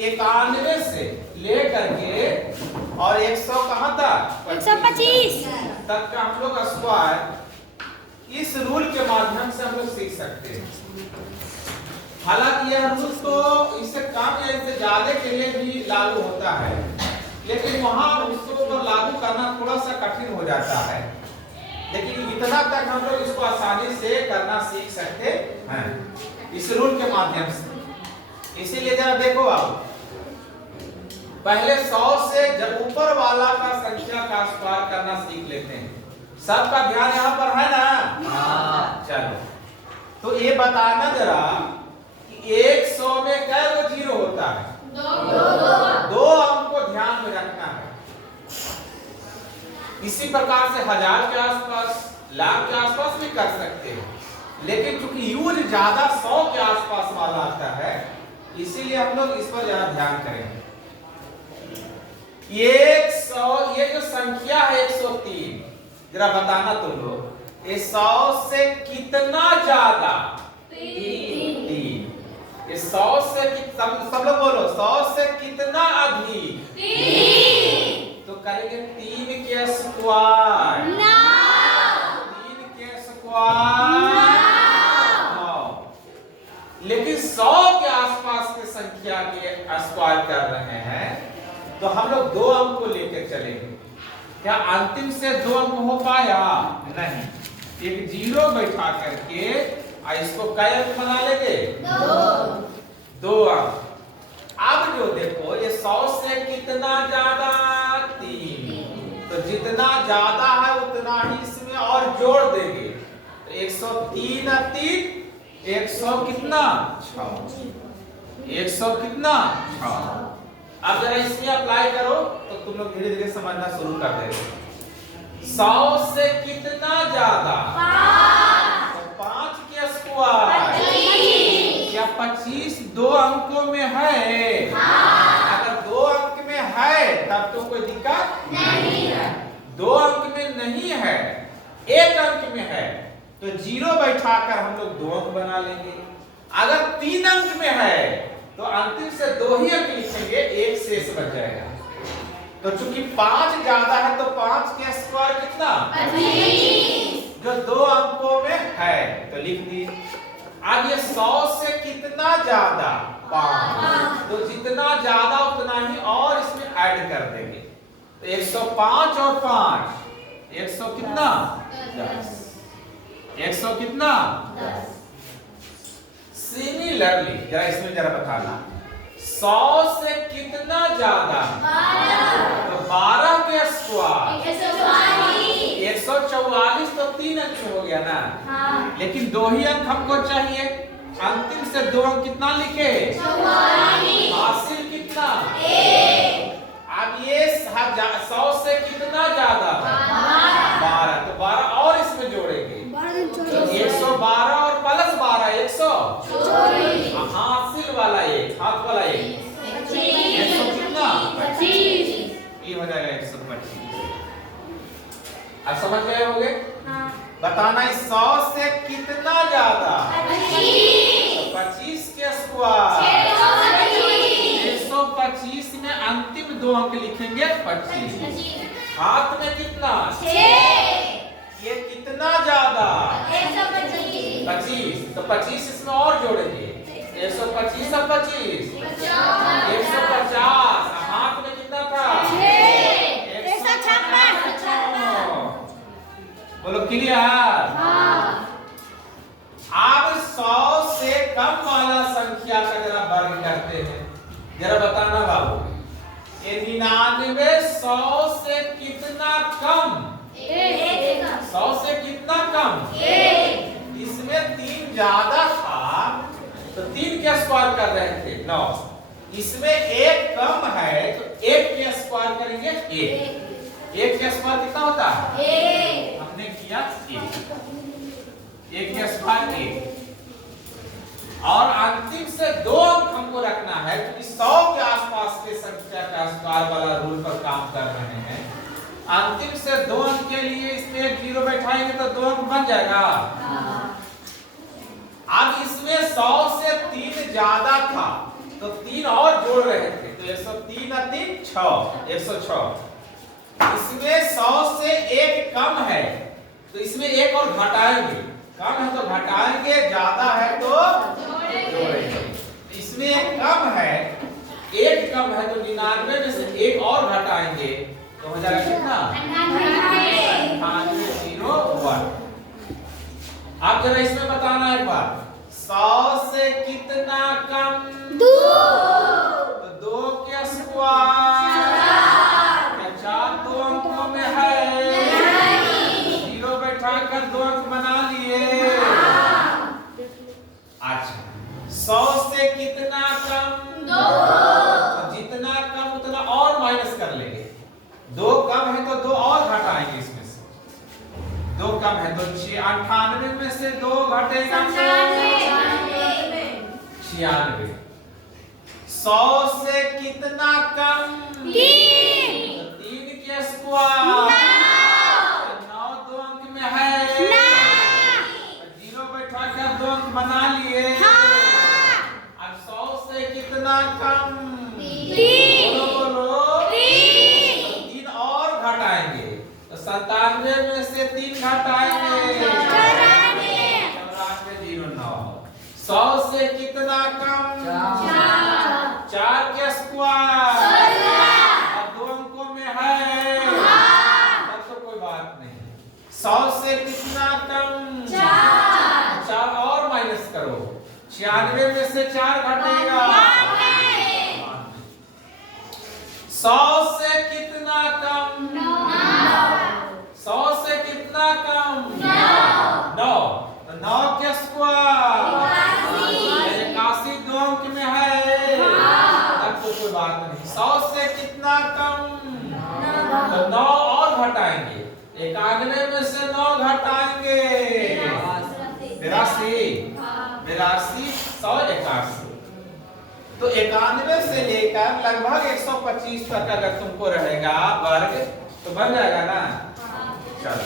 91 से लेकर के और 100 कहाँ तक 125 तक का हम लोग स्क्वायर इस रूल के माध्यम से हम लोग सीख सकते हैं। हालांकि यह रूल तो इससे कम या इससे ज्यादा के लिए भी लागू होता है, लेकिन वहां उसको ऊपर लागू करना थोड़ा सा कठिन हो जाता है, लेकिन इतना तक हम लोग इसको आसानी से करना सीख सकते हैं इस रूल के माध्यम से। इसीलिए जरा देखो आप, पहले 100 से जब ऊपर वाला का संख्या का स्क्वायर करना सीख लेते हैं। सबका ध्यान यहाँ पर है ना? हाँ। चलो तो ये बताना जरा कि 100 में कै गो जीरो होता है? दो अंक को ध्यान में रखना है। इसी प्रकार से 1000 के आसपास, लाख के आसपास भी कर सकते हैं, लेकिन चूंकि यूज ज्यादा 100 के आसपास वाला आता है, इसीलिए हम लोग इस पर ज्यादा ध्यान करेंगे। 100 ये जो संख्या है 103, जरा बताना तुम लोग, ये 100 से कितना ज्यादा? 3। ये 100 से सब लोग बोलो, 100 से कितना अधिक? 3। तो करेंगे 3 के स्क्वायर। 3 के स्क्वायर। लेकिन 100 के आसपास के संख्या के स्क्वायर कर रहे हैं, तो हम लोग 2 अंक को लेकर चलेंगे। क्या अंतिम से 2 अंक हो पाया? नहीं। एक जीरो बैठा करके इसको कै अंक बना लेंगे? 2 अंक। अब जो देखो, ये 100 से कितना ज्यादा? 3। तो जितना ज्यादा है उतना ही इसमें और जोड़ देंगे। तो 103 और 3 100 कितना? 6। 100 कितना? 6। अब जरा इसमें अप्लाई करो तो तुम लोग धीरे धीरे समझना शुरू कर देंगे। 100 से कितना ज्यादा? 5। तो 5 के स्क्वायर। क्या 25 2 अंकों में है? अगर 2 अंक में है तब तो कोई दिक्कत नहीं है। 2 अंक में नहीं है, 1 अंक में है, तो जीरो बैठाकर हम लोग 2 अंक बना लेंगे। अगर 3 अंक में है तो अंतिम से 2 ही अंक लिखेंगे, 1 शेष बच जाएगा। तो चूंकि 5 ज्यादा है तो 5 के स्क्वायर कितना? 25। जो 2 अंकों में है तो लिख दी। अब ये 100 से कितना ज्यादा? 5। तो जितना ज्यादा उतना ही और इसमें ऐड कर देंगे। तो 105 और 5 100 कितना? 10। 100 कितना? 10। सिमिलरली जरा इसमें जरा बताना, 100 से कितना ज्यादा? 12। तो 12 के स्क्वायर 144। तो 3 अंक हो गया ना? हाँ। लेकिन 2 ही अंक हमको चाहिए। अंतिम से 2 अंक कितना लिखे? 44। हासिल कितना? 1। अब ये 100 से कितना ज्यादा? 12। तो 12 और इसमें जोड़ेंगे, 112 और प्लस 12 124। हासिल वाला 1, हाथ वाला 1 100 कितना? 25। ये हो जाएगा 125। अब समझ गए होंगे? हाँ। बताना 100 से कितना ज्यादा? 25। 25 के स्क्वायर 125 में अंतिम 2 अंक लिखेंगे 25। हाथ में कितना? 6। ये कितना ज्यादा? 25। तो 25 इसमें और जोड़ेंगे, 125 और 25 150। हाथ में कितना था? 156। बोलो क्लियर? हाँ। अब 100 से कम वाला संख्या का जरा वर्ग करते हैं। जरा बताना बाबू, ये 99 100 से कितना कम? 100 से कितना कम? 1। इसमें 3 ज्यादा था तो 3 के स्क्वायर कर रहे थे 9। इसमें 1 कम है तो 1 के स्क्वायर करेंगे 1। 1 के स्क्वायर कितना होता है? 1। हमने किया 1 के स्क्वायर 1। और अंतिम से 2 अंक हमको रखना है, क्योंकि 100 के आसपास के संख्या का स्क्वायर वाला रूल पर काम कर रहे हैं। अंतिम से 2 अंक के लिए इसमें एक जीरो बैठाएंगे तो 2 अंक बन जाएगा। अब इसमें 100 से 3 ज्यादा था तो 3 और जोड़ रहे थे। 106। इसमें 100 से एक कम है तो इसमें एक और घटाएंगे, कम है तो घटाएंगे, ज्यादा है तो जोड़ेंगे। इसमें एक कम है, एक कम है तो 99 में से एक और घटाएंगे तो हो जाएगा कितना? 9801। आप जरा इसमें बताना एक बार, 100 से कितना कम? 2। तो 2 के स्क्वायर, क्या 4 दो अंकों में है? जीरो बैठाकर 2 अंक बना लिए। अच्छा, 100 से कितना कम? 2। तो जितना कम उतना और माइनस कर लेंगे, 2 कम है तो 2 और घटाएंगे, इसमें से 2 कम है तो 98 में से 2 घटेगा 96। 100 से कितना कम? 3। 3 के स्क्वायर, 9 2 अंक में है, जीरो बैठा कर 2 अंक बना लिए। अब 100 से कितना कम? 3। बोलो 3 और घटाएंगे तो 97 में से 3 घटाएंगे 9409। 100 से कितना कम? 4 के स्क्वायर, अब 2 अंकों में है तब तो कोई बात नहीं। 100 से कितना कम? 4 और माइनस करो, 96 में से 4 घटेगा 100 से कितना कम? 100 से कितना कम? 9। तो 9 के स्क्वायर, 81 2 अंक में है तब तो कोई बात नहीं। 100 से कितना कम? तो 9 और घटाएंगे, 91 में से 9 घटाएंगे 82, 100 81। तो 91 से लेकर लगभग 125 तक अगर तुमको रहेगा वर्ग तो बन जाएगा ना।